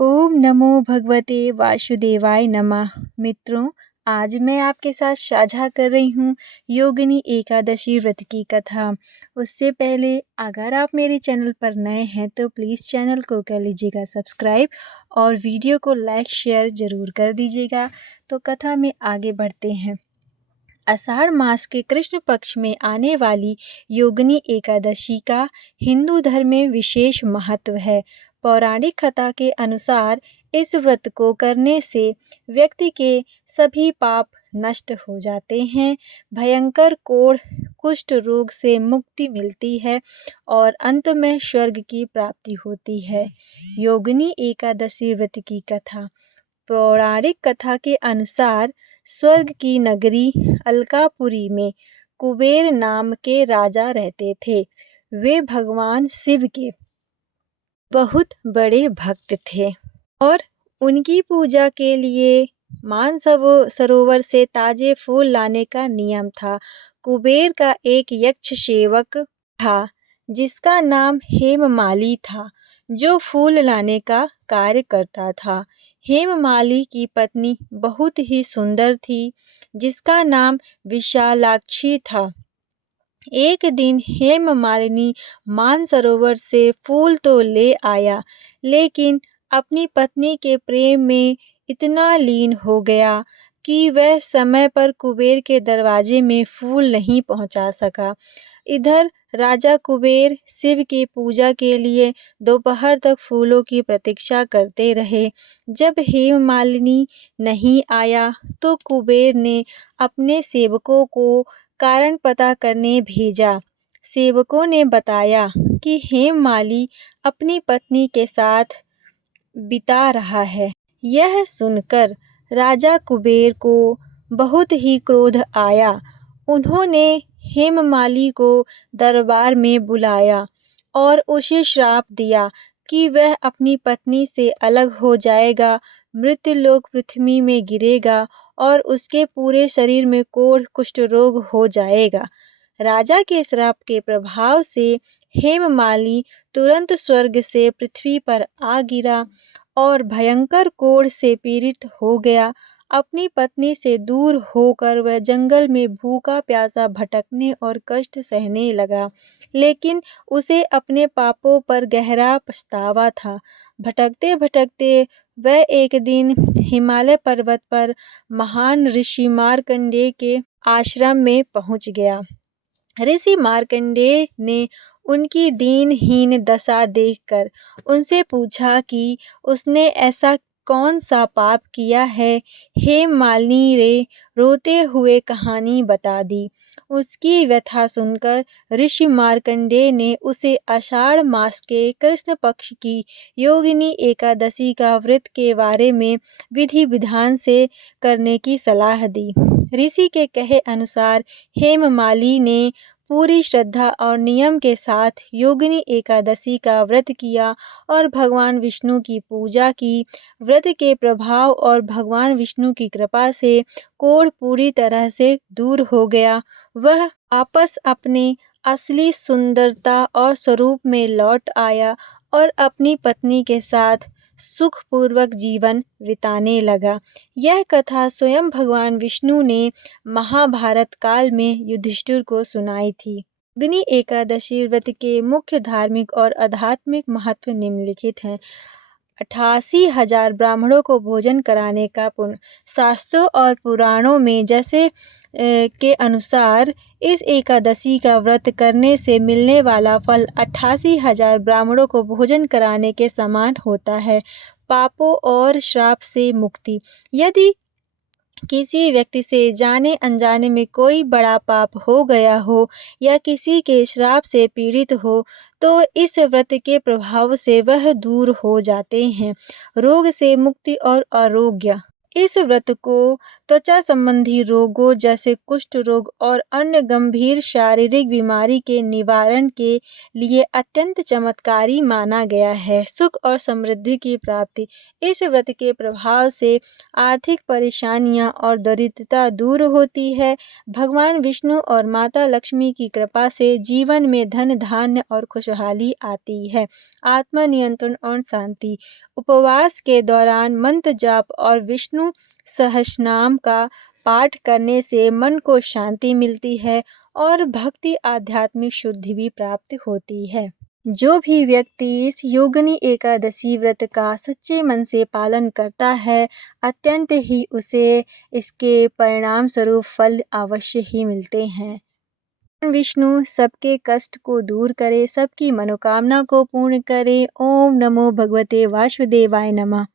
ओम नमो भगवते वासुदेवाय नमः। मित्रों, आज मैं आपके साथ साझा कर रही हूँ योगिनी एकादशी व्रत की कथा। उससे पहले अगर आप मेरे चैनल पर नए हैं तो प्लीज़ चैनल को कर लीजिएगा सब्सक्राइब और वीडियो को लाइक शेयर ज़रूर कर दीजिएगा। तो कथा में आगे बढ़ते हैं। आषाढ़ मास के कृष्ण पक्ष में आने वाली योगिनी एकादशी का हिंदू धर्म में विशेष महत्व है। पौराणिक कथा के अनुसार इस व्रत को करने से व्यक्ति के सभी पाप नष्ट हो जाते हैं, भयंकर कोढ़ कुष्ठ रोग से मुक्ति मिलती है और अंत में स्वर्ग की प्राप्ति होती है। योगिनी एकादशी व्रत की कथा। पौराणिक कथा के अनुसार स्वर्ग की नगरी अलकापुरी में कुबेर नाम के राजा रहते थे। वे भगवान शिव के बहुत बड़े भक्त थे और उनकी पूजा के लिए सरोवर से ताजे फूल लाने का नियम था। कुबेर का एक यक्ष सेवक था जिसका नाम हेममाली था, जो फूल लाने का कार्य करता था। हेममाली की पत्नी बहुत ही सुंदर थी, जिसका नाम विशालाक्षी था। एक दिन हेममालिनी मानसरोवर से फूल तो ले आया, लेकिन अपनी पत्नी के प्रेम में इतना लीन हो गया कि वह समय पर कुबेर के दरवाजे में फूल नहीं पहुंचा सका। इधर राजा कुबेर शिव की पूजा के लिए दोपहर तक फूलों की प्रतीक्षा करते रहे। जब हेममालिनी नहीं आया तो कुबेर ने अपने सेवकों को कारण पता करने भेजा। सेवकों ने बताया कि हेममाली अपनी पत्नी के साथ बिता रहा है। यह सुनकर राजा कुबेर को बहुत ही क्रोध आया। उन्होंने हेममाली को दरबार में बुलाया और उसे श्राप दिया कि वह अपनी पत्नी से अलग हो जाएगा, मृत्युलोक पृथ्वी में गिरेगा और उसके पूरे शरीर में कोढ़ कुष्ठ रोग हो जाएगा। राजा के श्राप के प्रभाव से हेममाली तुरंत स्वर्ग से पृथ्वी पर आ गिरा और भयंकर कोढ़ से पीड़ित हो गया। अपनी पत्नी से दूर होकर वह जंगल में भूखा प्यासा भटकने और कष्ट सहने लगा, लेकिन उसे अपने पापों पर गहरा पछतावा था। भटकते भटकते वह एक दिन हिमालय पर्वत पर महान ऋषि मार्कंडेय के आश्रम में पहुंच गया। ऋषि मार्कंडेय ने उनकी दीनहीन दशा देखकर उनसे पूछा कि उसने ऐसा कौन सा पाप किया है। हेममालिनी ने रोते हुए कहानी बता दी। उसकी व्यथा सुनकर ऋषि मार्कंडेय ने उसे आषाढ़ मास के कृष्ण पक्ष की योगिनी एकादशी का व्रत के बारे में विधि विधान से करने की सलाह दी। ऋषि के कहे अनुसार हेममाली ने पूरी श्रद्धा और नियम के साथ योगिनी एकादशी का व्रत किया और भगवान विष्णु की पूजा की। व्रत के प्रभाव और भगवान विष्णु की कृपा से कोढ़ पूरी तरह से दूर हो गया। वह वापस अपने असली सुंदरता और स्वरूप में लौट आया और अपनी पत्नी के साथ सुखपूर्वक जीवन बिताने लगा। यह कथा स्वयं भगवान विष्णु ने महाभारत काल में युधिष्ठिर को सुनाई थी। अग्नि एकादशी व्रत के मुख्य धार्मिक और आध्यात्मिक महत्व निम्नलिखित हैं। 88,000 ब्राह्मणों को भोजन कराने का पुण्य। शास्त्रों और पुराणों में जैसे के अनुसार इस एकादशी का व्रत करने से मिलने वाला फल 88,000 ब्राह्मणों को भोजन कराने के समान होता है। पापों और श्राप से मुक्ति। यदि किसी व्यक्ति से जाने अनजाने में कोई बड़ा पाप हो गया हो या किसी के श्राप से पीड़ित हो तो इस व्रत के प्रभाव से वह दूर हो जाते हैं। रोग से मुक्ति और आरोग्य। इस व्रत को त्वचा संबंधी रोगों जैसे कुष्ठ रोग और अन्य गंभीर शारीरिक बीमारी के निवारण के लिए अत्यंत चमत्कारी माना गया है। सुख और समृद्धि की प्राप्ति। इस व्रत के प्रभाव से आर्थिक परेशानियां और दरिद्रता दूर होती है। भगवान विष्णु और माता लक्ष्मी की कृपा से जीवन में धन धान्य और खुशहाली आती है। आत्मनियंत्रण और शांति। उपवास के दौरान मंत्र जाप और विष्णु सहस्रनाम का पाठ करने से मन को शांति मिलती है और भक्ति आध्यात्मिक शुद्धि भी प्राप्त होती है। जो भी व्यक्ति इस योगिनी एकादशी व्रत का सच्चे मन से पालन करता है, अत्यंत ही उसे इसके परिणाम स्वरूप फल अवश्य ही मिलते हैं। विष्णु सबके कष्ट को दूर करे, सबकी मनोकामना को पूर्ण करे। ओम नमो भगवते वासुदेवाय नमः।